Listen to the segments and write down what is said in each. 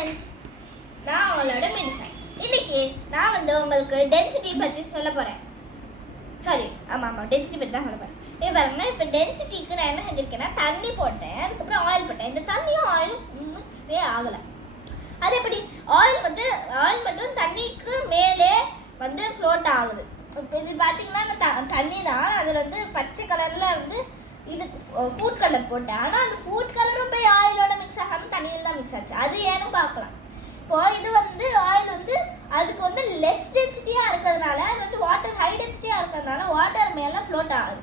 Friends, நான் உங்களோட மினிசாய். இன்னைக்கு நான் உங்களுக்கு டென்சிட்டி பற்றி சொல்ல போகிறேன். சாரி, ஆமாம் டென்சிட்டி பற்றி தான் சொல்ல போகிறேன். இப்போ பாருங்க, இப்போ டென்சிட்டிக்கு நான் என்ன செஞ்சுருக்கேன்னா தண்ணி போட்டேன், அதுக்கப்புறம் ஆயில் போட்டேன். இந்த தண்ணியும் ஆயிலும் மிக்ஸே ஆகலை. அது எப்படி ஆயில் மட்டும் தண்ணிக்கு மேலே ஃப்ளோட் ஆகுது. இப்போ இது பார்த்தீங்கன்னா தண்ணி தான், அதில் பச்சை கலரில் இது ஃபுட் கலர் போட்டேன். ஆனால் அந்த ஃபுட் கலரும் போய் ஆயிலோட மிக்ஸ் ஆகாமல் தண்ணியில் தான் மிக்ஸ் ஆச்சு. அது ஏன்னு பார்க்கலாம். இப்போ இது ஆயில் அதுக்கு லெஸ் டென்சிட்டியாக இருக்கிறதுனால, அது வாட்டர் ஹை டென்சிட்டியாக இருக்கிறதுனால வாட்டர் மேலே ஃப்ளோட் ஆகுது.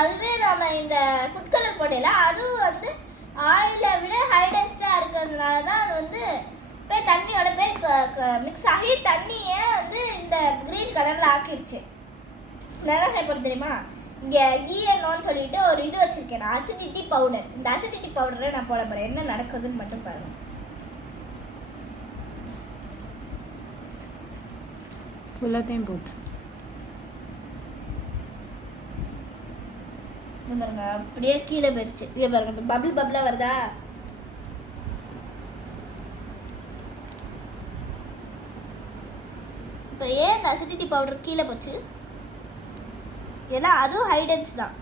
அதுவே நம்ம இந்த ஃபுட் கலர் போடையில அதுவும் ஆயிலை விட ஹை டென்சிட்டியாக இருக்கிறதுனால தான் அது போய் தண்ணியோட போய் மிக்ஸ் ஆகி தண்ணியை இந்த க்ரீன் கலரில் ஆக்கிடுச்சு. என்ன செய்யப்படுது தெரியுமா? இங்கே GNOன்னு சொல்லிட்டு ஒரு இது வச்சிருக்கேன், அசிடிட்டி பவுடர். இந்த அசிடிட்டி பவுடரை நான் போட போகிறேன். என்ன நடக்குதுன்னு மட்டும் பாருங்க. ஃபுல்லாத்தையும் போட்டு பாருங்க, அப்படியே கீழே போயிடுச்சு. இது பாருங்க, பபிளா வருதா? இப்போ ஏன் இந்த அசிடிட்டி பவுடர் கீழே போச்சு? ஏன்னா அதுவும் ஹைடென்ஸ் தான்.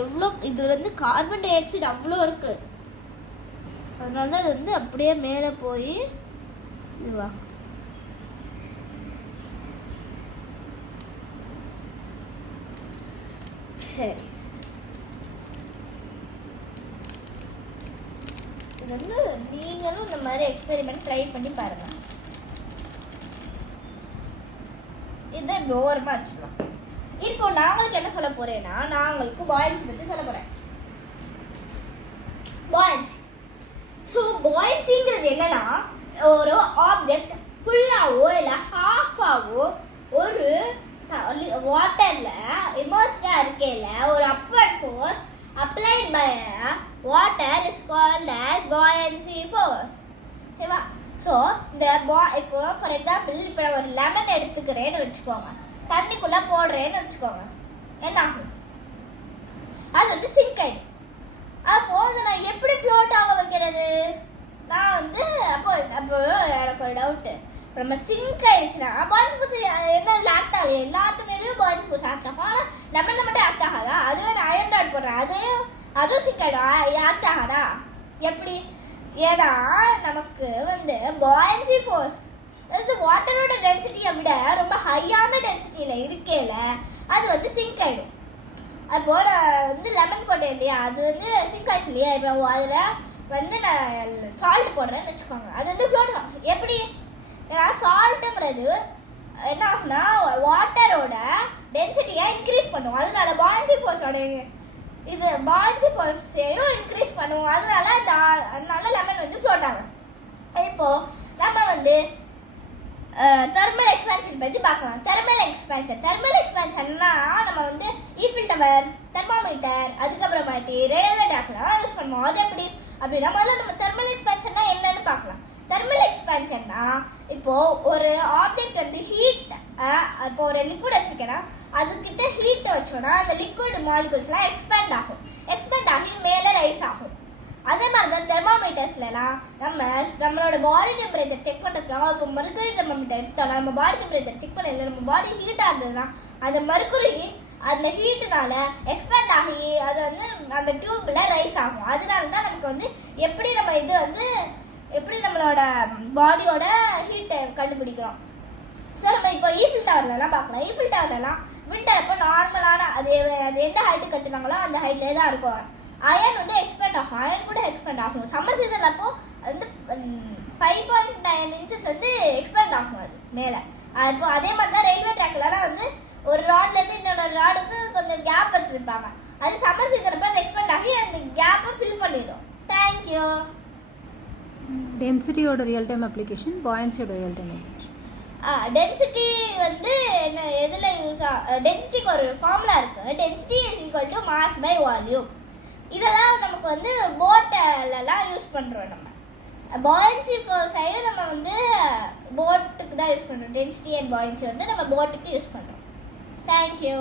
எவ்வளோ இது கார்பன் டை ஆக்சைடு அவ்வளோ இருக்கு. அதனால அது அப்படியே மேலே போய் இதுவாக்குது. சரி, இது நீங்களும் இந்த மாதிரி எக்ஸ்பெரிமெண்ட் ட்ரை பண்ணி பாருங்க. இதை ஓரமாக வச்சுக்கலாம். இப்போ நான் உங்களுக்கு என்ன சொல்ல போறேன்னா, நான் உங்களுக்கு பாயின்ஸ் பற்றி சொல்ல போறேன். பாயின்ஸ். ஸோ பாயின்ஸுங்கிறது என்னன்னா, ஒரு ஆப்ஜெக்ட் ஃபுல்லாவோ இல்லை ஹாஃபாவோ ஒரு வாட்டர்ல இமர்ஸ்டா இருக்கையில ஒரு upward force applied by water is called as buoyancy force. ஓகேவா? ஸோ இந்த இப்போ ஃபார் எக்ஸாம்பிள், இப்போ நான் ஒரு லெமன் எடுத்துக்கிறேன்னு வச்சுக்கோங்க, தண்ணிக்குள்ள போடுறேன்னு வச்சுக்கோங்க, என்ன ஆகும்? அது சிங்க் ஆயிடும். அப்போ நான் எப்படி ஃப்ளோட் ஆக வைக்கிறது? நான் அப்போ எனக்கு ஒரு டவுட்டு. நம்ம சிங்க் ஆயிடுச்சுன்னா பாயின்ஸ் ஃபோர்ஸ் என்ன ஆக்ட் ஆகலையே? எல்லாத்து மேலேயும் பாயின்ஸ் ஃபோர்ஸ் ஆக்ட் ஆகும். ஆனால் லெமன்ல மட்டும் ஆக்ட் ஆகாதா? அதுவே நான் அயன் டாட் போடுறேன், அதுவும் சிங்க் ஆகிடும், ஆக்ட் ஆகாதா? எப்படி? ஏன்னா நமக்கு பாயின்சி ஃபோர்ஸ் வாட்டரோட டென்சிட்டியை விட ரொம்ப ஹையான டென்சிட்டியில் இருக்கையில அது சிங்க் ஆகிடும். அப்போ நான் லெமன் போட்டேன் இல்லையா, அது சிங்க் ஆயிடுச்சு இல்லையா? இப்போ அதில் நான் சால்ட் போடுறேன்னு வச்சுக்கோங்க, அது ஃப்ளோட் ஆகும். எப்படி? ஏன்னா சால்ட்டுங்கிறது என்ன ஆகுனா வாட்டரோட டென்சிட்டியை இன்க்ரீஸ் பண்ணும். அதனால பாயின்சி ஃபோர்ஸோட பாயின்சி ஃபோர்ஸையும் இன்க்ரீஸ் பண்ணும். அதனால லெமன் ஃப்ளோட் ஆகும். இப்போ நம்ம தெர்மல் எக்ஸ்பேன்ஷன் பற்றி பார்க்கலாம். தெர்மல் எக்ஸ்பேன்ஷன்னா நம்ம ஈஃபில் டவர்ஸ், தெர்மோமீட்டர், அதுக்கப்புறமாட்டி ரயில்வே ட்ராக்லாம் யூஸ் பண்ணுவோம். அது எப்படி அப்படின்னா, முதல்ல நம்ம தெர்மல் எக்ஸ்பேன்ஷன்னா என்னன்னு பார்க்கலாம். தெர்மல் எக்ஸ்பேன்ஷன்னா இப்போ ஒரு ஆப்ஜெக்ட் ஹீட், இப்போ ஒரு லிக்விட் வச்சிருக்கேன்னா அதுக்கிட்ட ஹீட்டை வச்சோன்னா அந்த லிக்விட் மாலிகுல்ஸ்லாம் எக்ஸ்பேண்ட் ஆகி மேலே ரைஸ் ஆகும். அதே மாதிரி தான் தெர்மோமீட்டர்ஸ்லாம் நம்மளோட பாடி டெம்பரேச்சர் செக் பண்ணுறதுக்காக இப்போ மர்க்குரி தெர்மோமீட்டர் எடுத்தோம்னா நம்ம பாடி டெம்பரேச்சர் செக் பண்ணல, நம்ம பாடி ஹீட்டாக இருந்ததுன்னா அந்த மர்க்குரி அந்த ஹீட்டுனால எக்ஸ்பேண்ட் ஆகி அது அந்த டியூப்ல ரைஸ் ஆகும். அதனால தான் நமக்கு எப்படி நம்ம எப்படி நம்மளோட பாடியோட ஹீட்டை கண்டுபிடிக்கிறோம். ஸோ நம்ம இப்போ ஈஃபில் டவர்லாம் பார்க்கலாம். ஈஃபில் டவர்லாம் விண்டர் அப்போ நார்மலான அது எந்த ஹைட்டு கட்டுனாங்களோ அந்த ஹைட்லேயே தான் இருக்கும். அயன் எக்ஸ்பேண்ட் ஆகும், அயன் கூட எக்ஸ்பேண்ட் ஆகும். சம்மர் சீசன் அப்போ 5.9 inches எக்ஸ்பேண்ட் ஆகும் அது மேலே. இப்போ அதே மாதிரி தான் ரயில்வே ட்ராக்லாம் ஒரு ராட்லேருந்து இன்னொரு ராடுக்கு கொஞ்சம் கேப் வச்சுருப்பாங்க. அது சம்மர் சீசன் அப்போ அது எக்ஸ்பேண்ட் ஆகி அந்த கேப்பை ஃபில் பண்ணிடும். தேங்க்யூ. டென்சிட்டியோட ரியல் டைம் அப்ளிகேஷன், பாயின்ஸியோட ரியல் டைம் அப்ளிகேஷன். டென்சிட்டி என்ன எதில் யூஸ் டென்சிட்டிக்கு ஒரு ஃபார்முலா இருக்குது. Density is equal to mass by volume. இதெல்லாம் நமக்கு போட்டெல்லாம் யூஸ் பண்ணுறோம். நம்ம பாயின்சி சைடு நம்ம போட்டுக்கு தான் யூஸ் பண்ணுறோம். டென்சிட்டி அண்ட் பாயின்சி நம்ம போட்டுக்கு யூஸ் பண்ணுறோம். தேங்க்யூ.